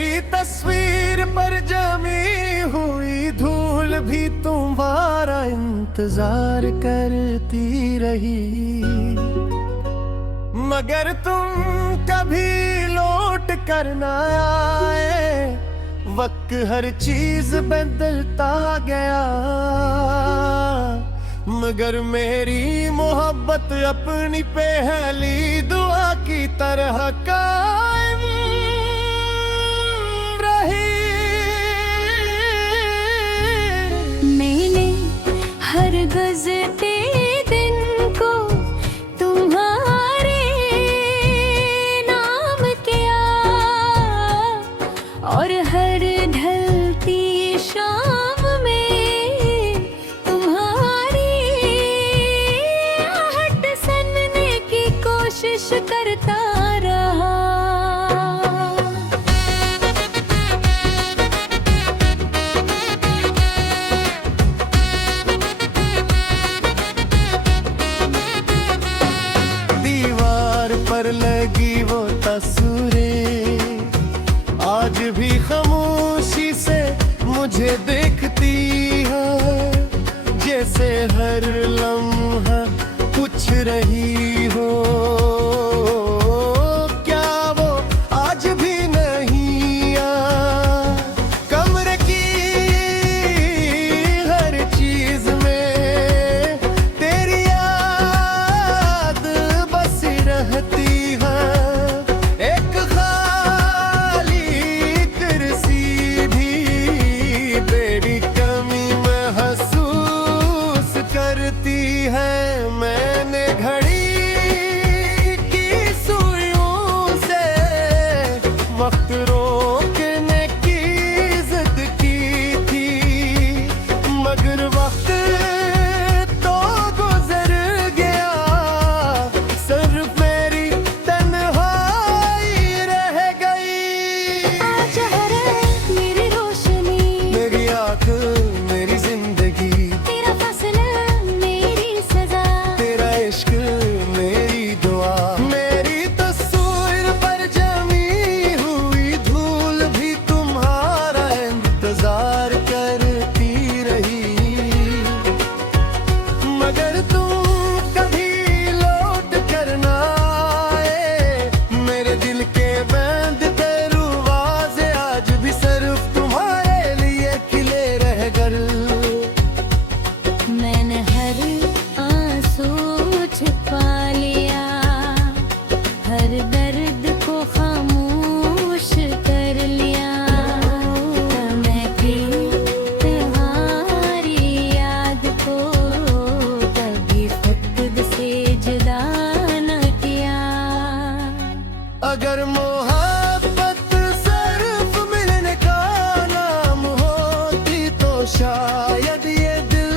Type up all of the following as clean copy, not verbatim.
मेरी तस्वीर पर जमी हुई धूल भी तुम्हारा इंतजार करती रही, मगर तुम कभी लौट कर न आए। वक्त हर चीज बदलता गया, मगर मेरी मोहब्बत अपनी पहली दुआ की तरह कायम रही। मैंने हर गुज़रते दिन को तुम्हारे नाम किया, और हर ढलती शाम में तुम्हारी आहट सुनने की कोशिश करता रहा। दीवार पर लगी वो तस्वीरें आज भी खामोशी से मुझे देखती है, जैसे हर लम्हा पूछ रही हो क्या वो आज भी नहीं आ। कमरे की हर चीज में तेरी याद बसी रहती है। एक खाली कुर्सी भी तेरी कमी महसूस करती है। मैंने घड़ी की सुइयों से वक्त रोकने की जिद की थी, मगर वक्त तो गुजर गया, सिर्फ मेरी तन्हाई रह गई। आज है मेरी रोशनी, मेरी आँख मेरी जिंदगी, तेरा फैसला मेरी सजा, तेरा इश्क मेरी दुआ। मेरी तस्वीर पर जमी हुई धूल भी तुम्हारा इंतजार करती रही, मगर तुम कभी लौट कर न आए। मेरे दिल के बंद दरवाजे आज भी सिर्फ तुम्हारे लिए खिले रह गए। मैंने हर आंसू छिपा लिया, हर दर्द को खामोश कर लिया। मैं भी तुम्हारी याद को कभी खुद से जुदा न किया। अगर मोहब्बत सिर्फ मिलने का नाम होती तो शायद ये दिल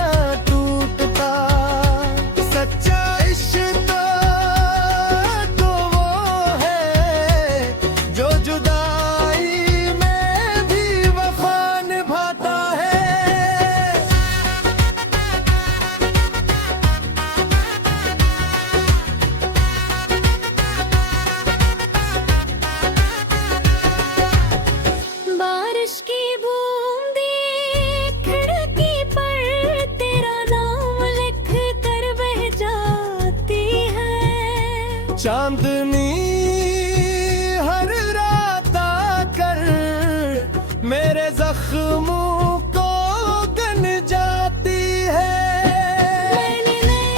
ना टूटता। सच्चा इश्क तो वो है जो जुदाई में भी वफा निभाता है। बारिश की बूंदें खिड़की पर तेरा नाम लिख कर बह जाती है। चांदनी हर रात आकर मेरे जख्मों को गन जाती है। मैंने नई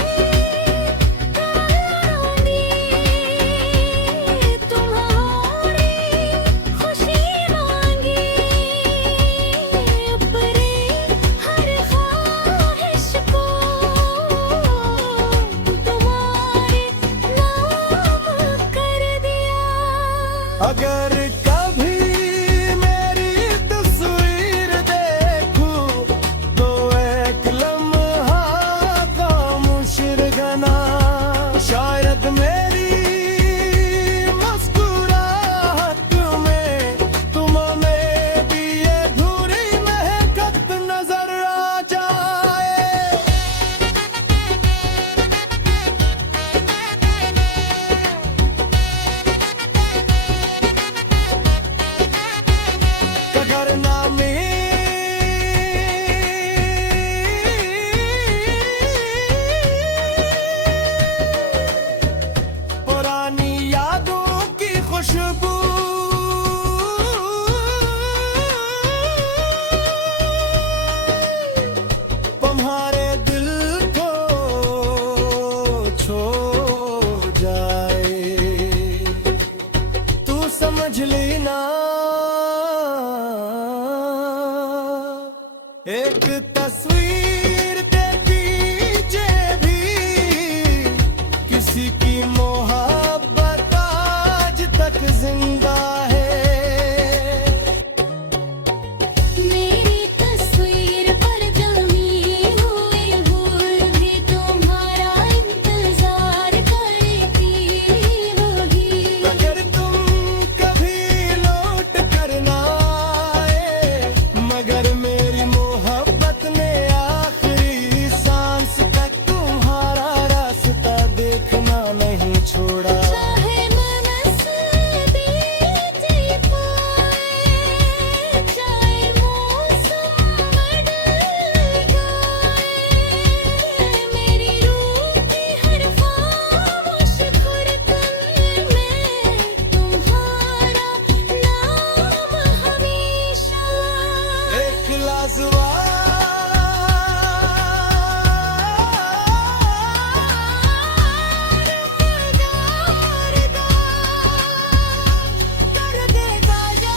कहानी तुम्हारी खुशी मांगी, अपने हर ख्वाहिश को तुम्हारे नाम तस्वीर के पीछे भी किसी की मोहब्बत आज तक जिंदा है। मेरी तस्वीर पर जमी हुई भूल भी तुम्हारा इंतजार करती होगी। अगर तुम कभी लौट कर ना आए, मगर मेरी मोहब्बत ने आखिरी सांस तक तुम्हारा रास्ता देखना नहीं छोड़ा। चाहे मनस बीत पाए, चाहे मौसम बदल जाए, मेरी रूह की हर खामोश धड़कन में तुम्हारा नाम हमेशा। एक लाजवाब कर देगा जा।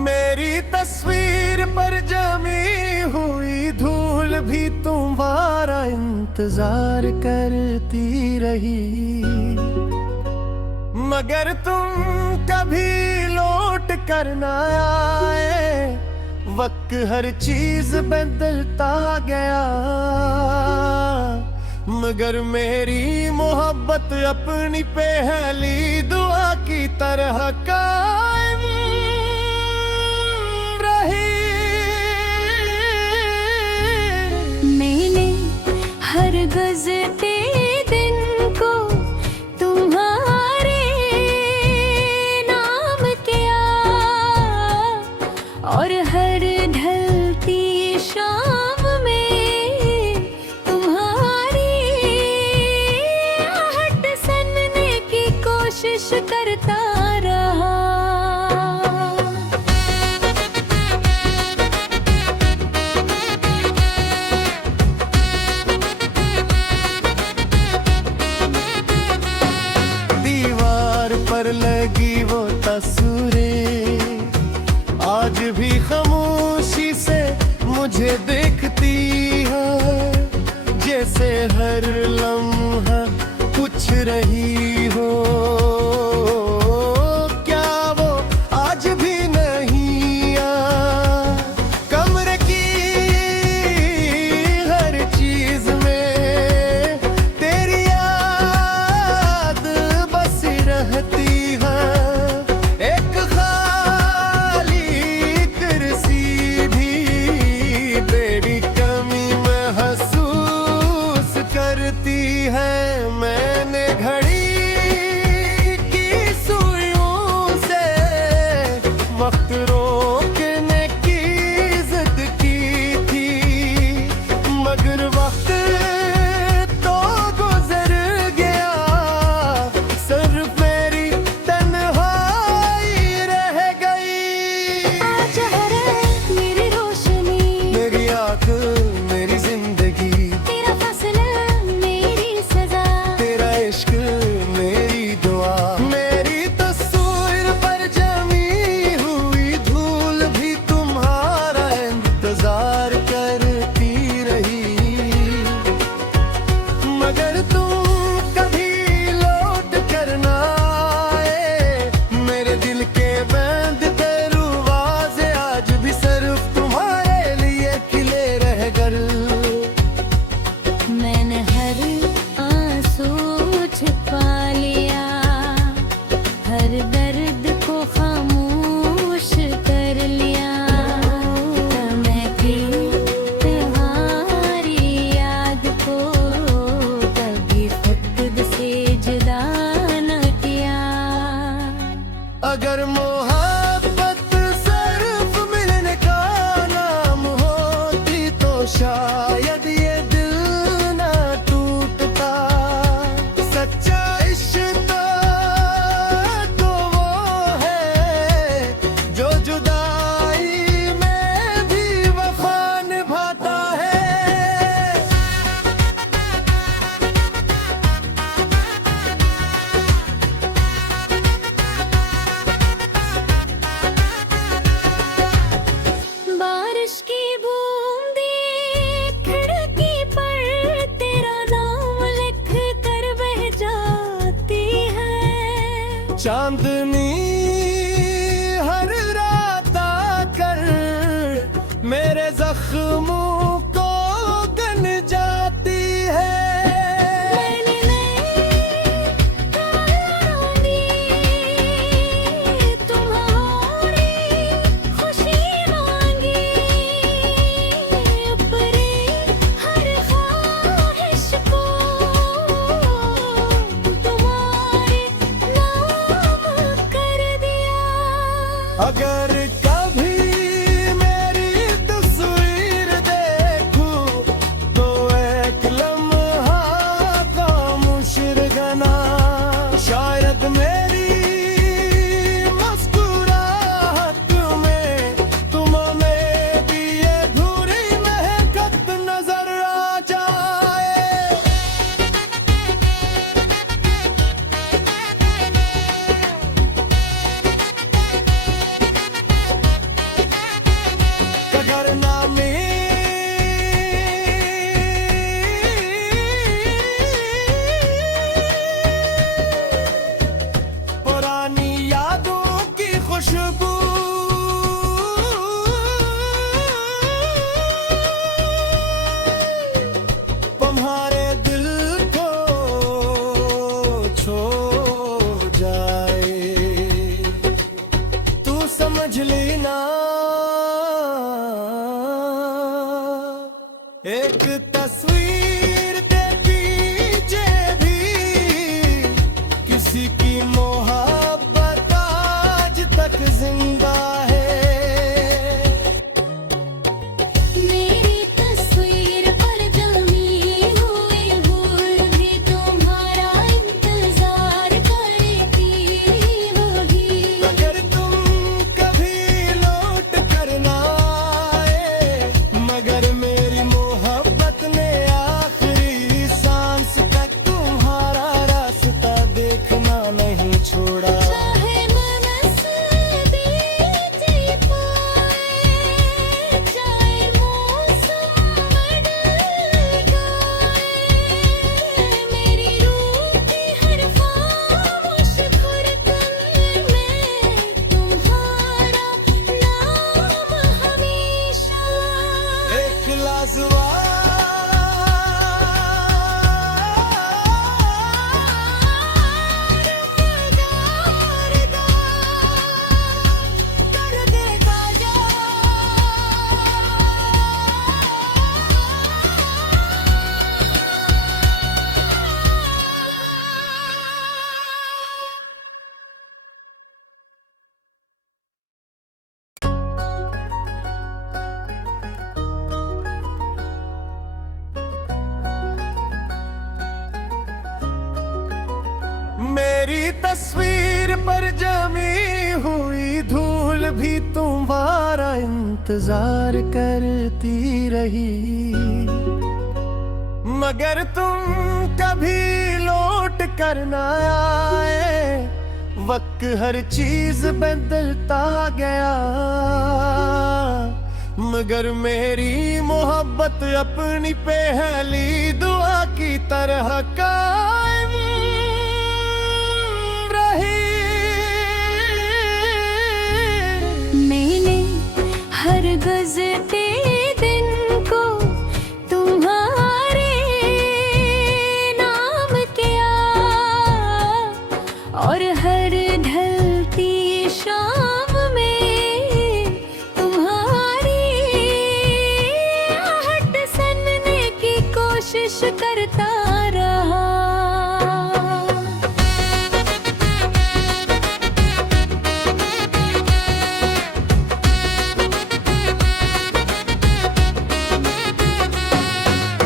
मेरी तस्वीर पर जमी हुई धूल भी तुम्हारा इंतजार करती रही, मगर तुम कभी लौट कर ना आए। वक्त हर चीज बदलता गया, मगर मेरी मोहब्बत अपनी पहली दुआ की तरह कायम रही। मैंने हर गुज़रते दिन को तुम्हारे नाम किया, और हर ढलती शाम में तुम्हारी आहट सुनने की कोशिश करता रहा। दीवार पर लगी वो तस्वीरें आज भी खामोशी से मुझे देखती है, जैसे हर लम्हा कुछ रही हो। क्या वो आज भी नहीं आ कमरे की हर चीज में तेरी याद बस रहती है। एक खाली कुर्सी भी तेरी कमी महसूस करती है। मैंने घड़ी की सुइयों से वक्त रोकने की जिद की थी, मगर वक्त तो गुजर गया, सिर्फ मेरी तन्हाई रह गई। आज है मेरी रोशनी, मेरी आँख मेरी जिंदगी, तेरा फैसला मेरी सजा, तेरा इश्क मेरी दुआ। मेरी तस्वीर पर जमी हुई धूल भी तुम्हारा इंतजार करती रही, मगर तुम कभी लौट कर ना आए। मेरे दिल के बंद दरवाजे आज भी सिर्फ तुम्हारे लिए खिले रह गए। मैंने हर आंसू छिपा लिया, हर दर्द को खामोश कर लिया। मैं भी तुम्हारी याद को कभी खुद से जुदा न किया। अगर मोहब्बत सिर्फ मिलने का नाम होती तो शायद ये दिल ना टूटता। सच्चा इश्क तो चांदनी हर रात आकर मेरे जख्मों को गन जाती है। मैंने तुम्हारी खुशी मांगी, अपने हर ख्वाहिश को तुम्हारे नाम कर दिया। अगर कभी मेरी तस्वीर देखूं तो एक लम्हा खामोश रहना। शायद मेरी मुस्कुराहट में तुम्हें भी ये अधूरी महकत नजर आ जाए। गगरनामे पुरानी यादों की खुशबू तुम्हारे दिल को छू जाए। तू समझ लेना एक तस्वीर के पीछे भी किसी की मोहब्बत आज तक जिंदा है। मेरी तस्वीर पर जमी हुई भूल भी तुम्हारा इंतजार करती होगी। अगर तुम कभी लौट कर ना आए, मगर मेरी मोहब्बत ने आखिरी सांस तक तुम्हारा रास्ता देखना नहीं छोड़ा। चाहे मनस बीत पाए, चाहे मौसम बदल जाए, मेरी रूह की हर खामोश धड़कन में तुम्हारा नाम हमेशा। एक लाजवाब कर देता जा। मेरी तस्वीर पर जमी हुई धूल भी तुम्हारा इंतजार करती रही। मगर तुम कभी लौट कर ना आए, वक्त हर चीज बदलता गया। मगर मेरी मोहब्बत अपनी पहली दुआ की तरह कायम रही। मैंने हर गुज़रते दिन को तुम्हारे नाम किया, और हर ढलती शाम में तुम्हारी आहट सुनने की कोशिश करता रहा।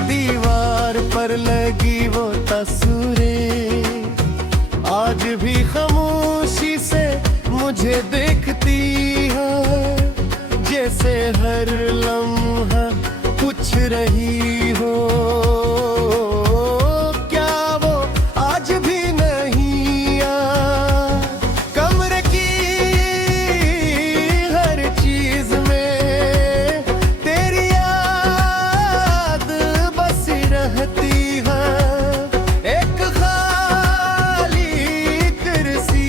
दीवार पर लगी वो तस्वीरें आज भी खामोशी से मुझे देखती है। जैसे हर लम्हा कुछ रही हो। क्या वो आज भी नहीं आ? कमरे की हर चीज में तेरी याद बसी रहती है। एक खाली कुर्सी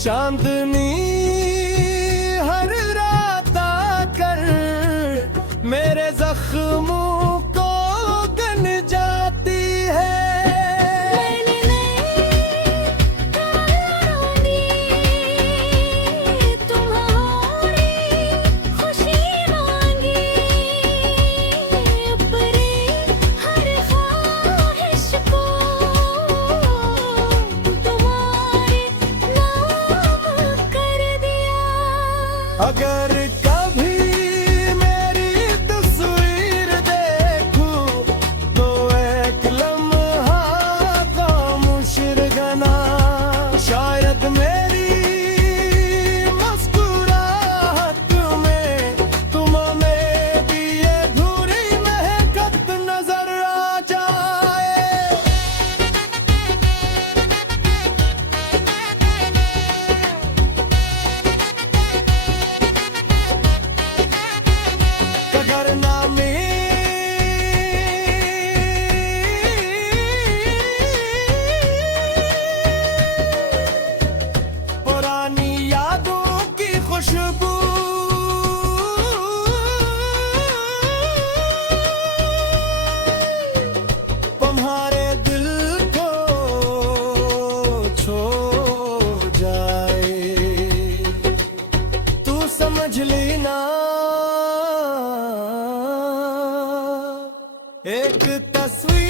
चांदनी हर रात आकर मेरे जख्मों को गन जाती है। मैंने तुम्हारी खुशी मांगी, अपने हर ख्वाहिश को तुम्हारे नाम कर दिया। अगर कभी मेरी तस्वीर देखूं तो एक लम्हा खामोश रहना। शायद मेरी मुस्कुराहट में तुम्हें भी ये अधूरी महकत नजर आ जाए। गगरनामी पुरानी यादों की खुशबू तुम्हारे दिल को छू जाए। तू समझ लेना एक तस्वीर